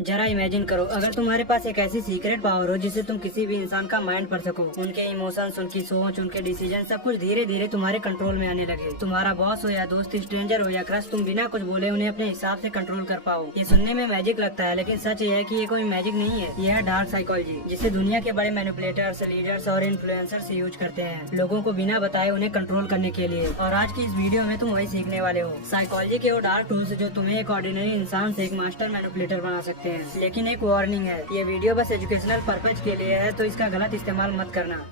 जरा इमेजिन करो, अगर तुम्हारे पास एक ऐसी सीक्रेट पावर हो जिससे तुम किसी भी इंसान का माइंड पढ़ सको, उनके इमोशंस, उनकी सोच, उनके डिसीजन, सब कुछ धीरे धीरे तुम्हारे कंट्रोल में आने लगे। तुम्हारा बॉस हो या दोस्त, स्ट्रेंजर हो या क्रश, तुम बिना कुछ बोले उन्हें अपने हिसाब से कंट्रोल कर पाओ। ये सुनने में मैजिक लगता है, लेकिन सच ये है कि ये कोई मैजिक नहीं है, ये है डार्क साइकोलॉजी, जिसे दुनिया के बड़े मैनिपुलेटर्स, लीडर्स और इन्फ्लुएंसर्स यूज करते हैं लोगों को बिना बताए उन्हें कंट्रोल करने के लिए। और आज की इस वीडियो में तुम वही सीखने वाले हो, साइकोलॉजी के वो डार्क टूल्स जो तुम्हें एक ऑर्डिनरी इंसान से एक मास्टर मैनिपुलेटर बना सकते हैं। लेकिन एक वार्निंग है, ये वीडियो बस एजुकेशनल पर्पज के लिए है, तो इसका गलत इस्तेमाल मत करना।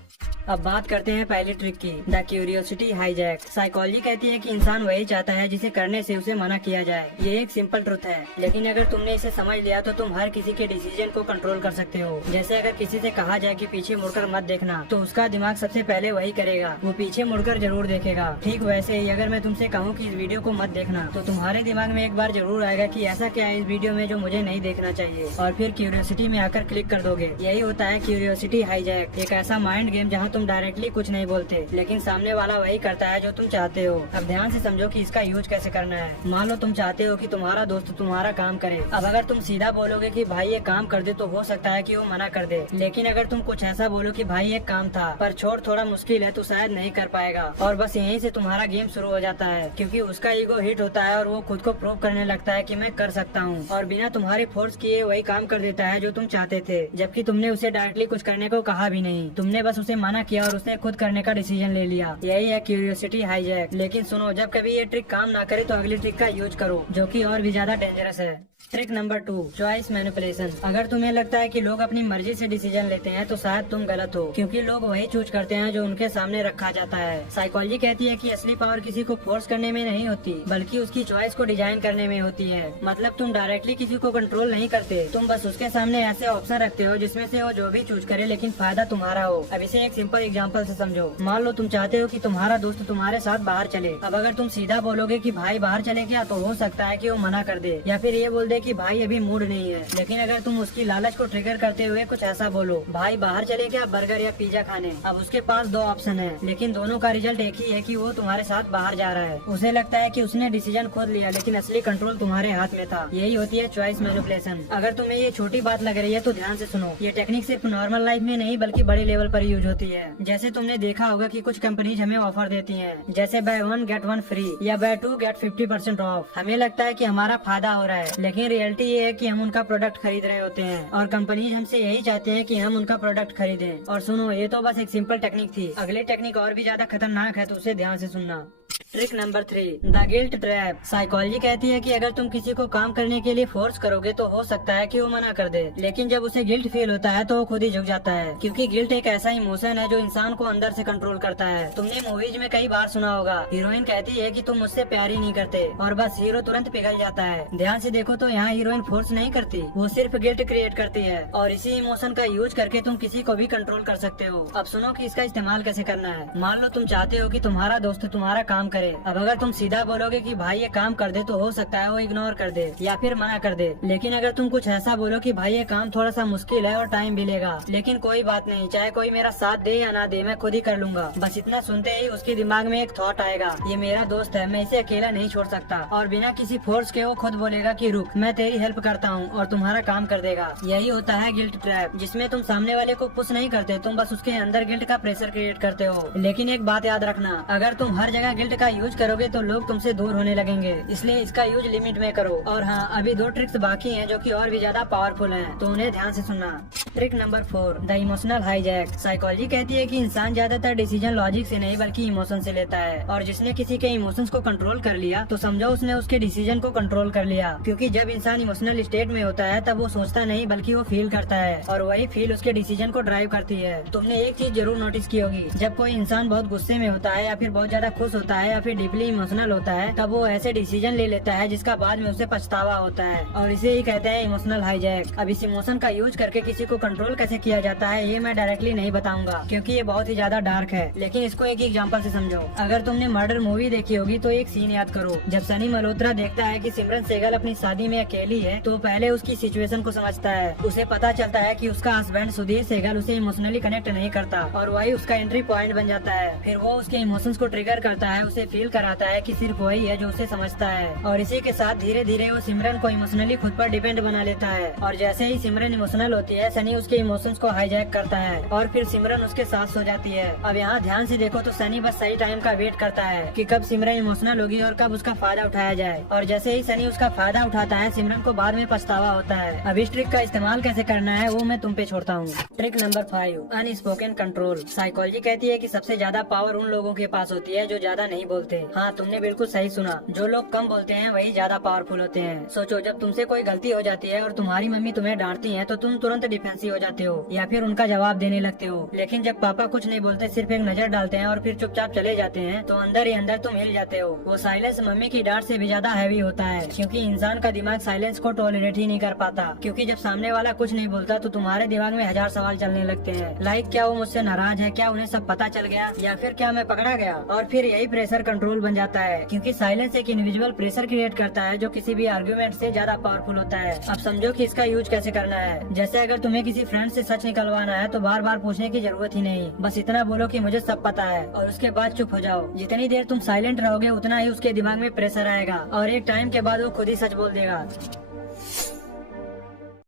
अब बात करते हैं पहली ट्रिक की, द क्यूरियोसिटी हाईजैक। साइकोलॉजी कहती है कि इंसान वही चाहता है जिसे करने से उसे मना किया जाए। ये एक सिंपल ट्रुथ है, लेकिन अगर तुमने इसे समझ लिया तो तुम हर किसी के डिसीजन को कंट्रोल कर सकते हो। जैसे अगर किसी से कहा जाए कि पीछे मुड़कर मत देखना, तो उसका दिमाग सबसे पहले वही करेगा, वो पीछे मुड़कर जरूर देखेगा। ठीक वैसे ही अगर मैं तुमसे कहूँ कि इस वीडियो को मत देखना, तो तुम्हारे दिमाग में एक बार जरूर आएगा कि ऐसा क्या है इस वीडियो में जो मुझे नहीं देखना चाहिए, और फिर क्यूरियोसिटी में आकर क्लिक कर दोगे। यही होता है क्यूरियोसिटी हाईजैक, एक ऐसा माइंड गेम जहाँ तुम डायरेक्टली कुछ नहीं बोलते, लेकिन सामने वाला वही करता है जो तुम चाहते हो। अब ध्यान से समझो कि इसका यूज कैसे करना है। मान लो तुम चाहते हो कि तुम्हारा दोस्त तुम्हारा काम करे। अब अगर तुम सीधा बोलोगे कि भाई ये काम कर दे, तो हो सकता है कि वो मना कर दे। लेकिन अगर तुम कुछ ऐसा बोलो कि भाई एक काम था पर छोड़, थोड़ा मुश्किल है, तो शायद नहीं कर पाएगा। और बस यहीं से तुम्हारा गेम शुरू हो जाता है, क्योंकि उसका ईगो हिट होता है और वो खुद को प्रूव करने लगता है कि मैं कर सकता हूँ, और बिना तुम्हारे फोर्स किए वही काम कर देता है जो तुम चाहते थे, जबकि तुमने उसे डायरेक्टली कुछ करने को कहा भी नहीं। तुमने बस उसे मना किया और उसने खुद करने का डिसीजन ले लिया। यही है क्यूरियोसिटी हाईजैक। लेकिन सुनो, जब कभी ये ट्रिक काम ना करे तो अगली ट्रिक का यूज करो, जो कि और भी ज्यादा डेंजरस है। Trick number 2, choice manipulation. अगर तुम्हें लगता है कि लोग अपनी मर्जी से डिसीजन लेते हैं, तो शायद तुम गलत हो, क्योंकि लोग वही चूज करते हैं जो उनके सामने रखा जाता है। साइकोलॉजी कहती है कि असली पावर किसी को फोर्स करने में नहीं होती, बल्कि उसकी चॉइस को डिजाइन करने में होती है। मतलब तुम डायरेक्टली किसी को कंट्रोल नहीं करते, तुम बस उसके सामने ऐसे ऑप्शन रखते हो जिसमें से वो जो भी चूज करे, लेकिन फायदा तुम्हारा हो। अब इसे एक सिंपल एग्जाम्पल से समझो। मान लो तुम चाहते हो कि तुम्हारा दोस्त तुम्हारे साथ बाहर चले। अब अगर तुम सीधा बोलोगे कि भाई बाहर चले क्या, तो हो सकता है कि वो मना कर दे, या फिर ये बोल दे कि भाई अभी मूड नहीं है। लेकिन अगर तुम उसकी लालच को ट्रिगर करते हुए कुछ ऐसा बोलो, भाई बाहर चले क्या, बर्गर या पिज्जा खाने, अब उसके पास दो ऑप्शन है, लेकिन दोनों का रिजल्ट एक ही है कि वो तुम्हारे साथ बाहर जा रहा है। उसे लगता है कि उसने डिसीजन खुद लिया, लेकिन असली कंट्रोल तुम्हारे हाथ में था। यही होती है चॉइस मैनिपुलेशन। अगर तुम्हें ये छोटी बात लग रही है तो ध्यान से सुनो। ये टेक्निक सिर्फ नॉर्मल लाइफ में नहीं, बल्कि बड़े लेवल पर यूज होती है। जैसे तुमने देखा होगा कि कुछ कंपनीज हमें ऑफर देती हैं, जैसे बाय 1 गेट 1 फ्री या बाय 2 गेट 50% ऑफ। हमें लगता है कि हमारा फायदा हो रहा है, लेकिन रियलिटी ये है कि हम उनका प्रोडक्ट खरीद रहे होते हैं, और कंपनीज हमसे यही चाहते हैं कि हम उनका प्रोडक्ट खरीदें। और सुनो, ये तो बस एक सिंपल टेक्निक थी, अगली टेक्निक और भी ज्यादा खतरनाक है, तो उसे ध्यान से सुनना। Trick number 3, the guilt trap. Psychology कहती है कि अगर तुम किसी को काम करने के लिए फोर्स करोगे, तो हो सकता है कि वो मना कर दे, लेकिन जब उसे गिल्ट फील होता है तो वो खुद ही झुक जाता है, क्योंकि गिल्ट एक ऐसा इमोशन है जो इंसान को अंदर से कंट्रोल करता है। तुमने मूवीज में कई बार सुना होगा, हीरोइन कहती है कि तुम मुझसे प्यार ही नहीं करते, और बस हीरो तुरंत पिघल जाता है। ध्यान से देखो तो यहाँ हीरोइन फोर्स नहीं करती, वो सिर्फ गिल्ट क्रिएट करती है, और इसी इमोशन का यूज करके तुम किसी को भी कंट्रोल कर सकते हो। अब सुनो कि इसका इस्तेमाल कैसे करना है। मान लो तुम चाहते हो कि तुम्हारा दोस्त तुम्हारा काम करे। अब अगर तुम सीधा बोलोगे कि भाई ये काम कर दे, तो हो सकता है वो इग्नोर कर दे या फिर मना कर दे। लेकिन अगर तुम कुछ ऐसा बोलो कि भाई ये काम थोड़ा सा मुश्किल है और टाइम भी लेगा, लेकिन कोई बात नहीं, चाहे कोई मेरा साथ दे या ना दे, मैं खुद ही कर लूंगा, बस इतना सुनते ही उसके दिमाग में एक थॉट आएगा, ये मेरा दोस्त है, मैं इसे अकेला नहीं छोड़ सकता, और बिना किसी फोर्स के वो खुद बोलेगा कि रुक, मैं तेरी हेल्प करता हूँ, और तुम्हारा काम कर देगा। यही होता है गिल्ट ट्रैप, जिसमें तुम सामने वाले को पुश नहीं करते, तुम बस उसके अंदर गिल्ट का प्रेशर क्रिएट करते हो। लेकिन एक बात याद रखना, अगर तुम हर जगह गिल्ट का यूज करोगे तो लोग तुमसे दूर होने लगेंगे, इसलिए इसका यूज लिमिट में करो। और हाँ, अभी 2 ट्रिक्स बाकी हैं जो कि और भी ज्यादा पावरफुल हैं, तो उन्हें ध्यान से सुनना। Trick number 4, the emotional hijack. Psychology कहती है कि इंसान ज्यादातर डिसीजन लॉजिक से नहीं बल्कि इमोशन से लेता है, और जिसने किसी के इमोशंस को कंट्रोल कर लिया, तो समझो उसने उसके डिसीजन को कंट्रोल कर लिया। क्योंकि जब इंसान इमोशनल स्टेट में होता है, तब वो सोचता नहीं बल्कि वो फील करता है, और वही फील उसके डिसीजन को ड्राइव करती है। तुमने एक चीज जरूर नोटिस की होगी, जब कोई इंसान बहुत गुस्से में होता है, या फिर बहुत ज्यादा खुश होता है, या फिर डीपली इमोशनल होता है, तब वो ऐसे डिसीजन ले लेता है जिसका बाद में उसे पछतावा होता है, और इसे ही कहते हैं इमोशनल हाईजैक। अब इस इमोशन का यूज करके किसी को कंट्रोल कैसे किया जाता है ये मैं डायरेक्टली नहीं बताऊंगा, क्योंकि ये बहुत ही ज्यादा डार्क है। लेकिन इसको एक एग्जांपल से समझो। अगर तुमने मर्डर मूवी देखी होगी तो एक सीन याद करो। जब सनी मल्होत्रा देखता है कि सिमरन सहगल अपनी शादी में अकेली है, तो पहले उसकी सिचुएशन को समझता है। उसे पता चलता है कि उसका हस्बैंड सुधीर सहगल उसे इमोशनली कनेक्ट नहीं करता, और वही उसका एंट्री पॉइंट बन जाता है। फिर वो उसके इमोशंस को ट्रिगर करता है, उसे फील कराता है कि सिर्फ वही है जो उसे समझता है। और इसी के साथ धीरे धीरे वो सिमरन को इमोशनली खुद पर डिपेंड बना लेता है। और जैसे ही सिमरन इमोशनल होती है, सनी उसके इमोशंस को हाईजैक करता है और फिर सिमरन उसके साथ सो जाती है। अब यहाँ ध्यान से देखो तो सनी बस सही टाइम का वेट करता है कि कब सिमरन इमोशनल होगी और कब उसका फायदा उठाया जाए। और जैसे ही सनी उसका फायदा उठाता है, सिमरन को बाद में पछतावा होता है। अब इस ट्रिक का इस्तेमाल कैसे करना है वो मैं तुम पे छोड़ता हूँ। Trick number 5, unspoken control. Psychology कहती है कि सबसे ज्यादा पावर उन लोगों के पास होती है जो ज्यादा नहीं बोलते। हाँ, तुमने बिल्कुल सही सुना, जो लोग कम बोलते हैं वही ज्यादा पावरफुल होते हैं। सोचो, जब तुमसे कोई गलती हो जाती है और तुम्हारी मम्मी तुम्हें डांटती है तो तुम तुरंत डिफेंसिव हो जाते हो या फिर उनका जवाब देने लगते हो। लेकिन जब पापा कुछ नहीं बोलते, सिर्फ एक नजर डालते हैं और फिर चुपचाप चले जाते हैं, तो अंदर ही अंदर तुम हिल जाते हो। वो साइलेंस मम्मी की डांट से भी ज्यादा हैवी होता है, क्योंकि इंसान का दिमाग साइलेंस को टॉलरेट ही नहीं कर पाता। क्योंकि जब सामने वाला कुछ नहीं बोलता तो तुम्हारे दिमाग में 1000 सवाल चलने लगते हैं। लाइक, क्या वो मुझसे नाराज है, क्या उन्हें सब पता चल गया, या फिर क्या मैं पकड़ा गया। और फिर यही प्रेशर कंट्रोल बन जाता है, क्योंकि साइलेंस एक इंडिविजुअल प्रेशर क्रिएट करता है जो किसी भी आर्गुमेंट से ज्यादा पावरफुल होता है। अब समझो कि इसका यूज कैसे करना है। जैसे अगर तुम्हें किसी फ्रेंड से सच निकलवाना है तो बार बार पूछने की जरूरत ही नहीं, बस इतना बोलो कि मुझे सब पता है और उसके बाद चुप हो जाओ। जितनी देर तुम साइलेंट रहोगे उतना ही उसके दिमाग में प्रेशर आएगा और एक टाइम के बाद वो खुद ही सच बोल देगा।